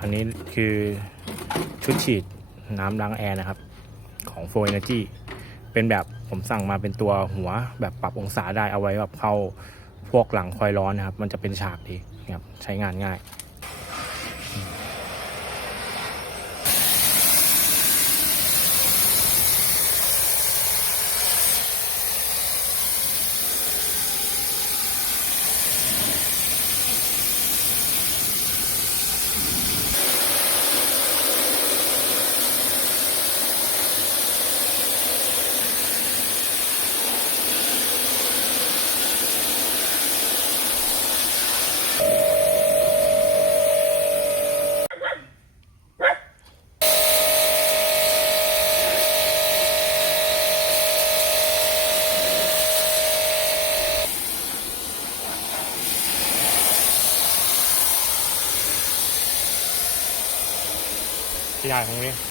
อันนี้คือชุดฉีดน้ำล้างแอร์นะครับของ Flow Energy เป็นแบบผมสั่งมาเป็นตัวหัวแบบปรับองศาได้เอาไว้แบบเข้าพวกหลังคอยร้อนนะครับมันจะเป็นฉากดีครับใช้งานง่ายที่ใหญ่ตรงนี้